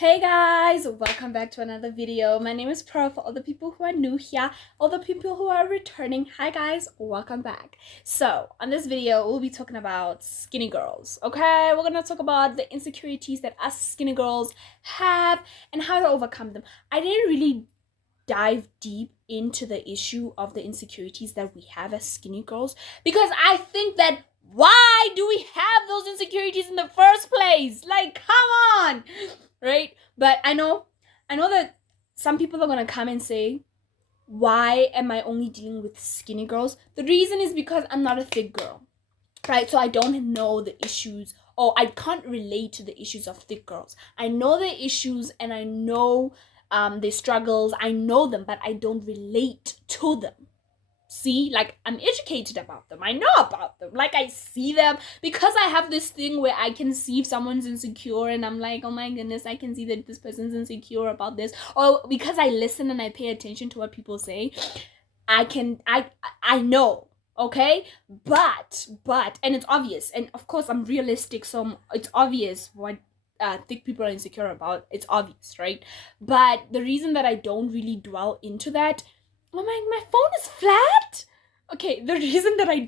Hey guys, welcome back to another video. My name is Pro. For all the people who are new here, all the people who are returning, hi guys, welcome back. So on this video we'll be talking about skinny girls. Okay, we're gonna talk about the insecurities that us skinny girls have and how to overcome them. I didn't really dive deep into the issue of the insecurities that we have as skinny girls because I think that why do we have those insecurities in the first place? Like, come on, right? But I know that some people are gonna come and say, why am I only dealing with skinny girls? The reason is because I'm not a thick girl, right? So I don't know the issues, or I can't relate to the issues of thick girls. I know the issues and I know their struggles. I know them, but I don't relate to them. See, like, I'm educated about them. I know about them. Like, I see them because I have this thing where I can see if someone's insecure and I'm like, oh my goodness, I can see that this person's insecure about this. Or because I listen and I pay attention to what people say, I know, okay? But and it's obvious, and of course I'm realistic, so it's obvious what thick people are insecure about. It's obvious, right? But the reason that I don't really dwell into that, oh my phone is flat. Okay, the reason that I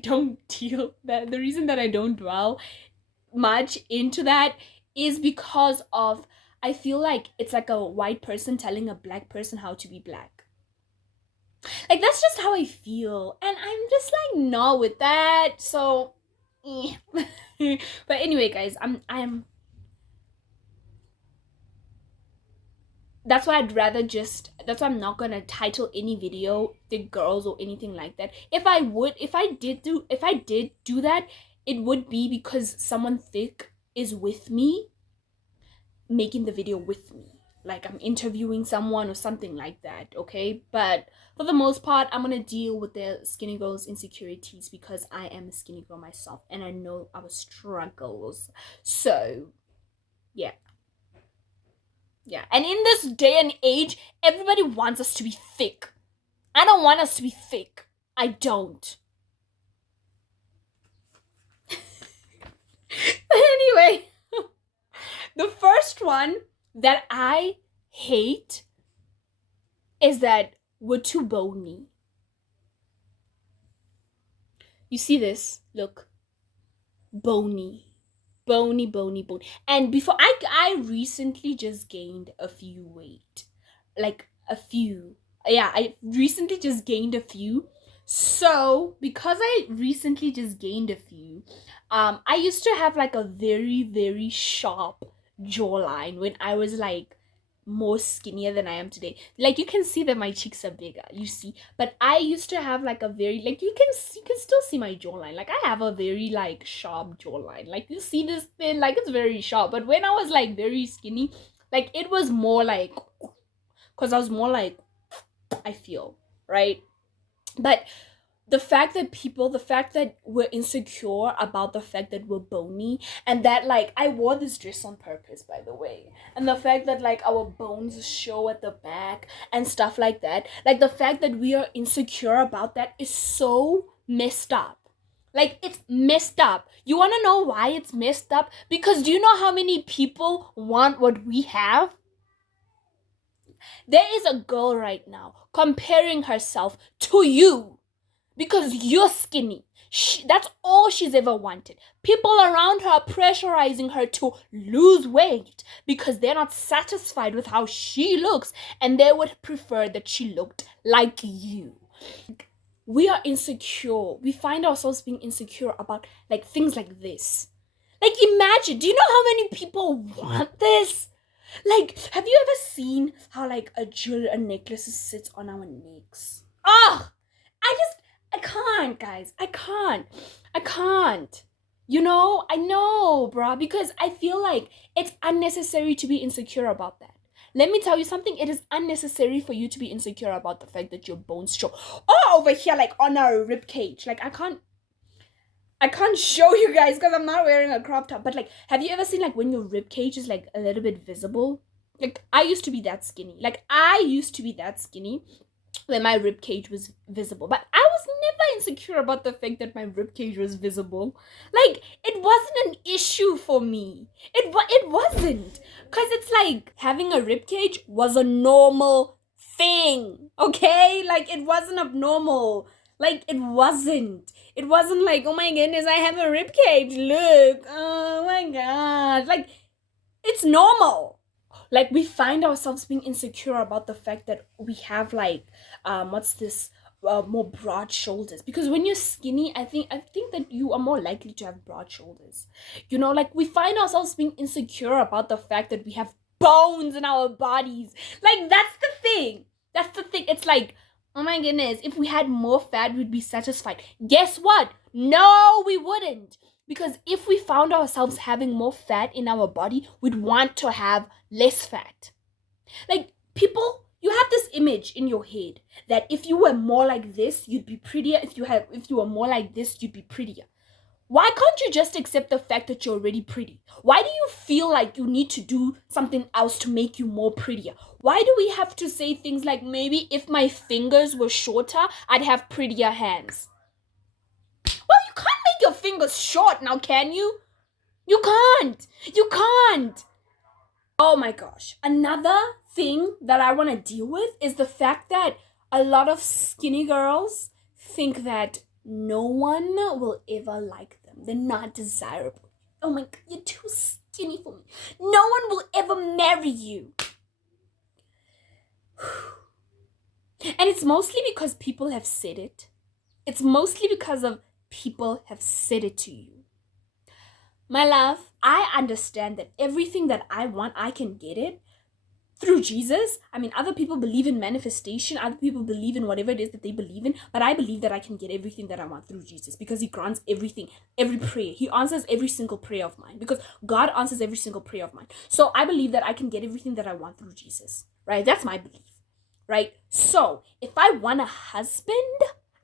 don't dwell much into that is because of, I feel like it's like a white person telling a black person how to be black. Like, that's just how I feel, and I'm just like, no with that. So but anyway guys, I'm that's why I'm not gonna title any video thick girls or anything like that. If I did do that, it would be because someone thick is with me, making the video with me, like I'm interviewing someone or something like that, okay? But for the most part, I'm gonna deal with the skinny girls' insecurities because I am a skinny girl myself and I know our struggles. So yeah, and in this day and age, everybody wants us to be thick. I don't want us to be thick. I don't. Anyway, the first one that I hate is that we're too bony. You see this? Look. Bony. Bony. And before, I recently just gained a few weight. Like, a few. Yeah, I recently just gained a few. So because I recently just gained a few, I used to have like a very, very sharp jawline when I was like more skinnier than I am today. Like, you can see that my cheeks are bigger, you see. But I used to have like a very, like, you can still see my jawline. Like, I have a very like sharp jawline. Like, you see this thing, like, it's very sharp. But when I was like very skinny, like, it was more like, because I was more like, I feel, right? But the fact that we're insecure about the fact that we're bony, and that, like, I wore this dress on purpose, by the way, and the fact that like our bones show at the back and stuff like that, like the fact that we are insecure about that is so messed up. Like, it's messed up. You want to know why it's messed up? Because do you know how many people want what we have? There is a girl right now comparing herself to you because you're skinny. That's all she's ever wanted. People around her are pressurizing her to lose weight because they're not satisfied with how she looks and they would prefer that she looked like you. We are insecure. We find ourselves being insecure about like things like this. Like, imagine, do you know how many people want this? Like, have you ever seen how like a jewel, a necklace sits on our necks? Oh, I can't, guys. I can't. You know, I know, bruh, because I feel like it's unnecessary to be insecure about that. Let me tell you something. It is unnecessary for you to be insecure about the fact that your bones show. Oh, over here, like on our rib cage. Like, I can't show you guys because I'm not wearing a crop top. But like, have you ever seen like when your rib cage is like a little bit visible? Like, I used to be that skinny. when my rib cage was visible. But I was never insecure about the fact that my rib cage was visible. Like, it wasn't an issue for me. It wasn't. Because it's like having a rib cage was a normal thing. Okay? Like, it wasn't abnormal. Like, it wasn't. It wasn't like, oh my goodness, I have a rib cage. Look. Oh my God. Like, it's normal. Like, we find ourselves being insecure about the fact that we have like more broad shoulders, because when you're skinny, I think that you are more likely to have broad shoulders. Like, we find ourselves being insecure about the fact that we have bones in our bodies. Like, that's the thing. It's like, oh my goodness, if we had more fat, we'd be satisfied. Guess what? No, we wouldn't. Because if we found ourselves having more fat in our body, we'd want to have less fat. Like, people, you have this image in your head that if you were more like this, you'd be prettier. If you were more like this, you'd be prettier. Why can't you just accept the fact that you're already pretty? Why do you feel like you need to do something else to make you more prettier? Why do we have to say things like, maybe if my fingers were shorter, I'd have prettier hands? Well, you can't make your fingers short now, can you? You can't. Oh my gosh. Another thing that I want to deal with is the fact that a lot of skinny girls think that no one will ever like them. They're not desirable. Oh my God, you're too skinny for me. No one will ever marry you. And it's mostly because people have said it. It's mostly because of people have said it to you. My love, I understand that everything that I want, I can get it through Jesus. I mean, other people believe in manifestation. Other people believe in whatever it is that they believe in. But I believe that I can get everything that I want through Jesus, because he grants everything, every prayer. He answers every single prayer of mine, because God answers every single prayer of mine. So I believe that I can get everything that I want through Jesus, right? That's my belief, right? So if I want a husband,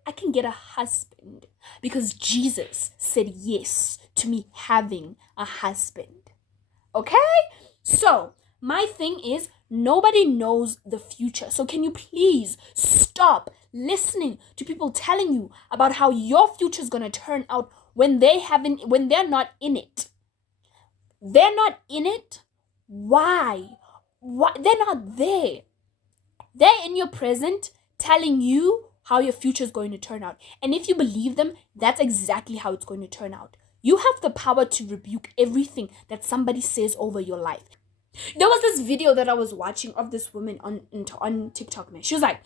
I can get a husband because Jesus said yes to me having a husband. Okay? So my thing is, nobody knows the future. So can you please stop listening to people telling you about how your future is going to turn out when they're not in it? They're not in it. Why? They're not there. They're in your present telling you how your future is going to turn out. And if you believe them, that's exactly how it's going to turn out. You have the power to rebuke everything that somebody says over your life. There was this video that I was watching of this woman on TikTok, man. She was like,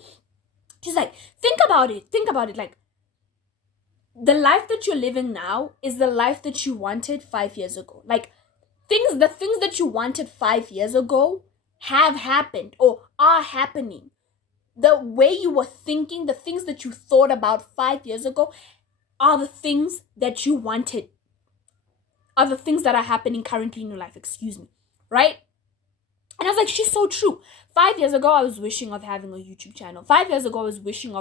think about it. Like, the life that you're living now is the life that you wanted 5 years ago. Like, the things that you wanted 5 years ago have happened or are happening. The way you were thinking, the things that you thought about 5 years ago are the things that you wanted, are the things that are happening currently in your life, right? And I was like, she's so true. 5 years ago, I was wishing of having a YouTube channel. 5 years ago, I was wishing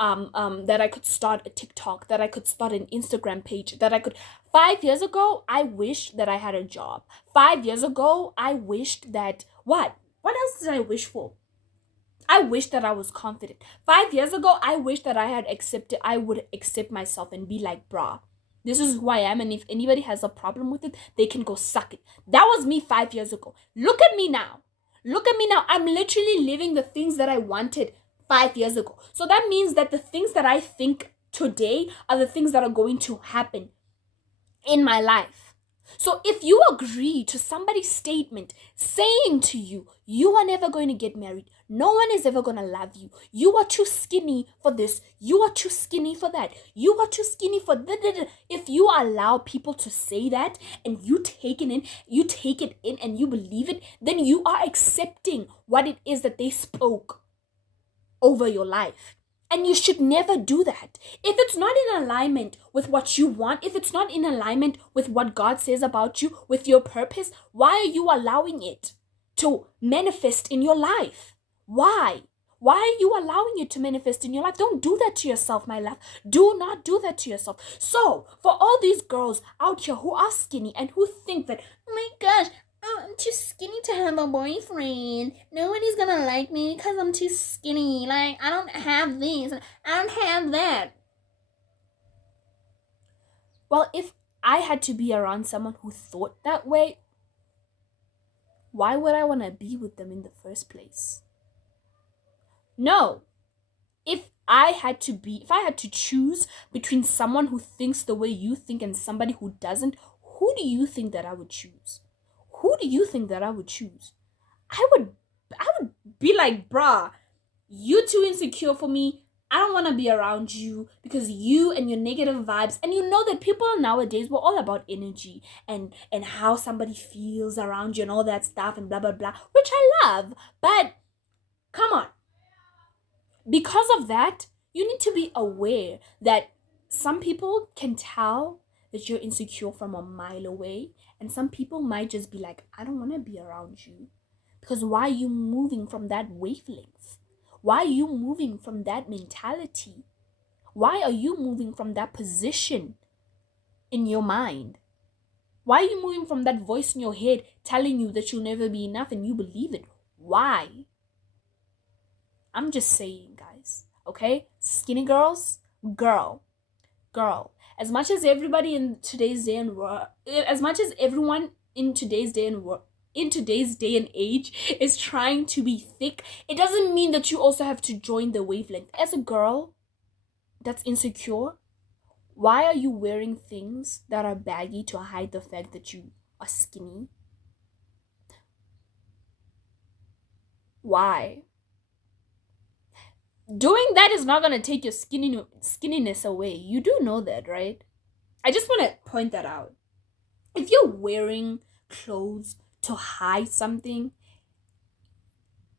that I could start a TikTok, that I could start an Instagram page, 5 years ago, I wished that I had a job. 5 years ago, I wished that, what else did I wish for? I wish that I was confident. 5 years ago, I wish that I would accept myself and be like, bruh, this is who I am, and if anybody has a problem with it, they can go suck it. That was me 5 years ago. Look at me now. I'm literally living the things that I wanted 5 years ago. So that means that the things that I think today are the things that are going to happen in my life. So if you agree to somebody's statement saying to you, you are never going to get married, no one is ever going to love you, you are too skinny for this, you are too skinny for that, you are too skinny for that. If you allow people to say that and you take it in and you believe it, then you are accepting what it is that they spoke over your life. And you should never do that. If it's not in alignment with what you want, if it's not in alignment with what God says about you, with your purpose, why are you allowing it to manifest in your life? Why? Why are you allowing it to manifest in your life? Don't do that to yourself, my love. Do not do that to yourself. So, for all these girls out here who are skinny and who think that, oh my gosh, I'm too skinny to have a boyfriend. Nobody's gonna like me because I'm too skinny. Like, I don't have this. I don't have that. Well, if I had to be around someone who thought that way, why would I want to be with them in the first place? No. If I had to choose between someone who thinks the way you think and somebody who doesn't, who do you think that I would choose? Who do you think that I would choose? I would be like, bruh, you too insecure for me. I don't want to be around you because you and your negative vibes. And you know that people nowadays were all about energy and how somebody feels around you and all that stuff and blah blah blah, which I love. But come on. Because of that, you need to be aware that some people can tell that you're insecure from a mile away, and some people might just be like, I don't want to be around you. Because why are you moving from that wavelength? Why are you moving from that mentality? Why are you moving from that position in your mind? Why are you moving from that voice in your head telling you that you'll never be enough and you believe it? Why? I'm just saying, guys, okay? Skinny girls, girl. As much as everybody in today's day and as much as everyone in today's day and age is trying to be thick, it doesn't mean that you also have to join the wavelength. As a girl that's insecure, why are you wearing things that are baggy to hide the fact that you are skinny? Why? Doing that is not going to take your skinniness away. You do know that, right? I just want to point that out. If you're wearing clothes to hide something,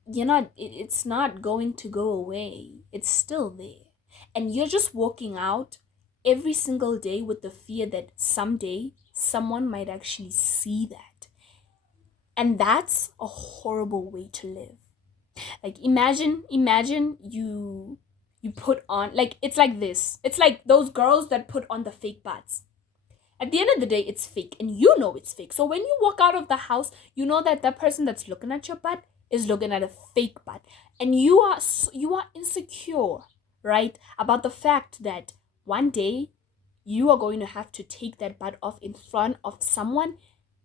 it's not going to go away. It's still there. And you're just walking out every single day with the fear that someday someone might actually see that. And that's a horrible way to live. Like, imagine you put on, like, it's like this. It's like those girls that put on the fake butts. At the end of the day, it's fake, and you know it's fake. So when you walk out of the house, you know that that person that's looking at your butt is looking at a fake butt, and you are insecure, right, about the fact that one day you are going to have to take that butt off in front of someone,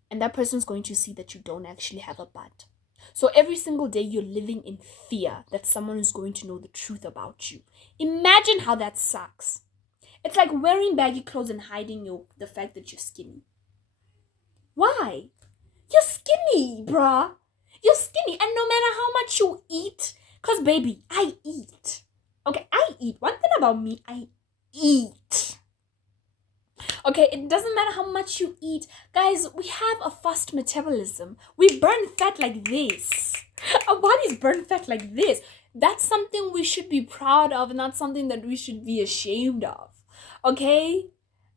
and that person's going to see that you don't actually have a butt. So every single day you're living in fear that someone is going to know the truth about you. Imagine how that sucks. It's like wearing baggy clothes and hiding the fact that you're skinny. Why? You're skinny, bruh. You're skinny, and no matter how much you eat, because baby, I eat. Okay, I eat. One thing about me, I eat. Okay, it doesn't matter how much you eat. Guys, we have a fast metabolism. We burn fat like this. Our bodies burn fat like this. That's something we should be proud of, not something that we should be ashamed of. Okay?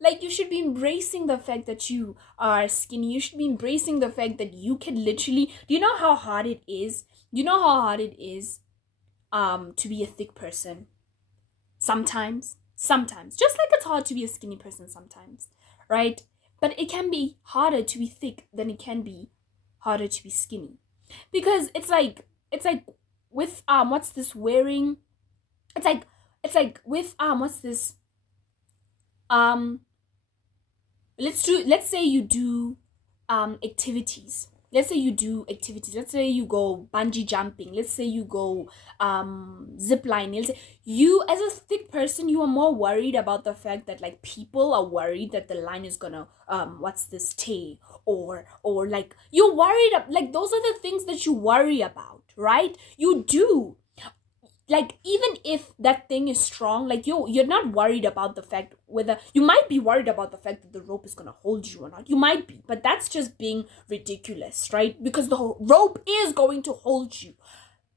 Like, you should be embracing the fact that you are skinny. You should be embracing the fact that you can literally... Do you know how hard it is? You know how hard it is to be a thick person? Sometimes, just like it's hard to be a skinny person sometimes, right? But it can be harder to be thick than it can be harder to be skinny, because it's like with what's this wearing, it's like with what's this, let's say you do activities. Let's say you go bungee jumping. Let's say you go zip lining. Let's say you, as a thick person, you are more worried about the fact that, like, people are worried that the line is gonna stay, or like, you're worried like, those are the things that you worry about, right? You do. Like, even if that thing is strong, like, you're not worried about the fact whether... You might be worried about the fact that the rope is going to hold you or not. You might be, but that's just being ridiculous, right? Because the rope is going to hold you.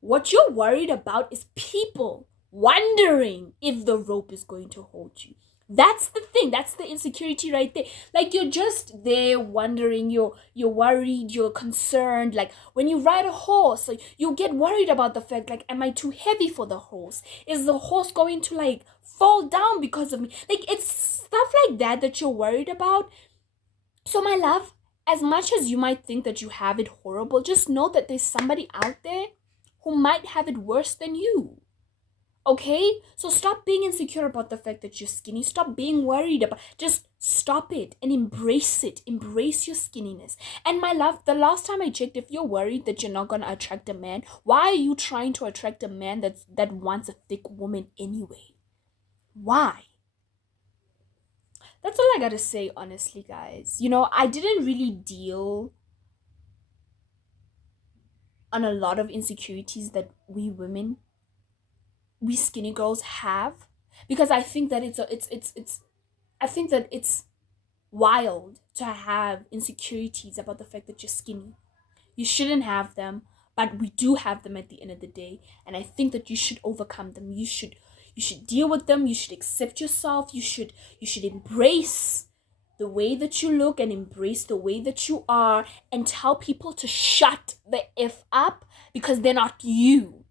What you're worried about is people wondering if the rope is going to hold you. That's the thing. That's the insecurity right there. Like, you're just there wondering, you're worried, you're concerned. Like, when you ride a horse, like, you get worried about the fact, like, am I too heavy for the horse? Is the horse going to, like, fall down because of me? Like, it's stuff like that you're worried about. So, my love, as much as you might think that you have it horrible, just know that there's somebody out there who might have it worse than you. Okay? So stop being insecure about the fact that you're skinny. Stop being worried about, just stop it and embrace it. Embrace your skinniness. And my love, the last time I checked, if you're worried that you're not gonna attract a man, why are you trying to attract a man that wants a thick woman anyway? Why? That's all I gotta say, honestly, guys. I didn't really deal on a lot of insecurities that we skinny girls have, because I think that I think that it's wild to have insecurities about the fact that you're skinny. You shouldn't have them, but we do have them at the end of the day, and I think that you should overcome them. You should deal with them. You should accept yourself. You should embrace the way that you look and embrace the way that you are, and tell people to shut the F up because they're not you.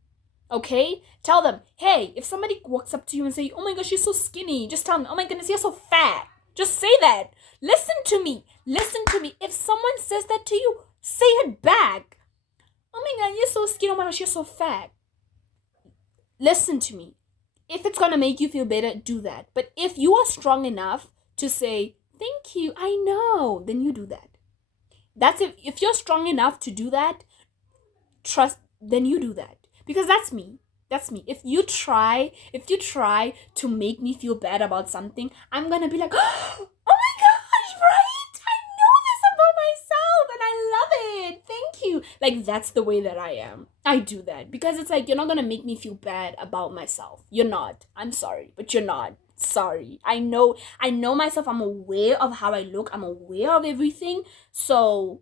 Okay? Tell them, hey, if somebody walks up to you and say, oh my gosh, you're so skinny, just tell them, oh my goodness, you're so fat. Just say that. Listen to me. Listen to me. If someone says that to you, say it back. Oh my god, you're so skinny, oh my gosh, you're so fat. Listen to me. If it's gonna make you feel better, do that. But if you are strong enough to say, thank you, I know, then you do that. That's if you're strong enough to do that, then you do that. Because that's me. That's me. If you try to make me feel bad about something, I'm gonna be like, oh my gosh, right? I know this about myself and I love it. Thank you. Like, that's the way that I am. I do that because it's like, you're not gonna make me feel bad about myself. You're not. I'm sorry, but you're not. Sorry. I know myself. I'm aware of how I look. I'm aware of everything. So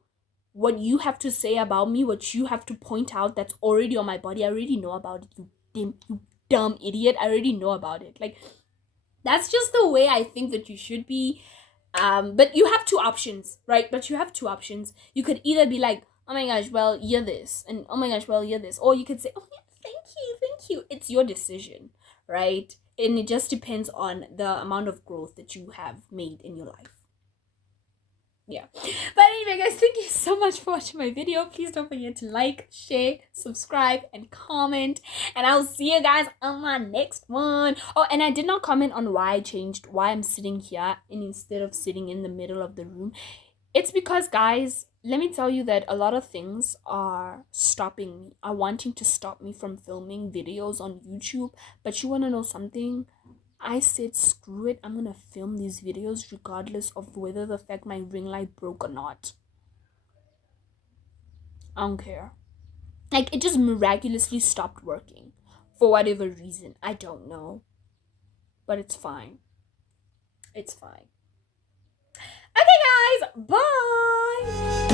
what you have to say about me, what you have to point out that's already on my body, I already know about it, you dumb idiot. I already know about it. Like, that's just the way I think that you should be. But you have two options, right? You could either be like, oh my gosh, well, you're this, and oh my gosh, well, you're this, or you could say, oh yeah, thank you. It's your decision, right? And it just depends on the amount of growth that you have made in your life. Yeah, but anyway, guys, thank you so much for watching my video. Please don't forget to like, share, subscribe, and comment, and I'll see you guys on my next one. Oh, and I did not comment on why I'm sitting here and instead of sitting in the middle of the room. It's because, guys, let me tell you that a lot of things are wanting to stop me from filming videos on YouTube. But you want to know something? I said, screw it, I'm gonna film these videos regardless of whether the fact my ring light broke or not. I don't care. Like, it just miraculously stopped working. For whatever reason. I don't know. But it's fine. It's fine. Okay, guys, bye!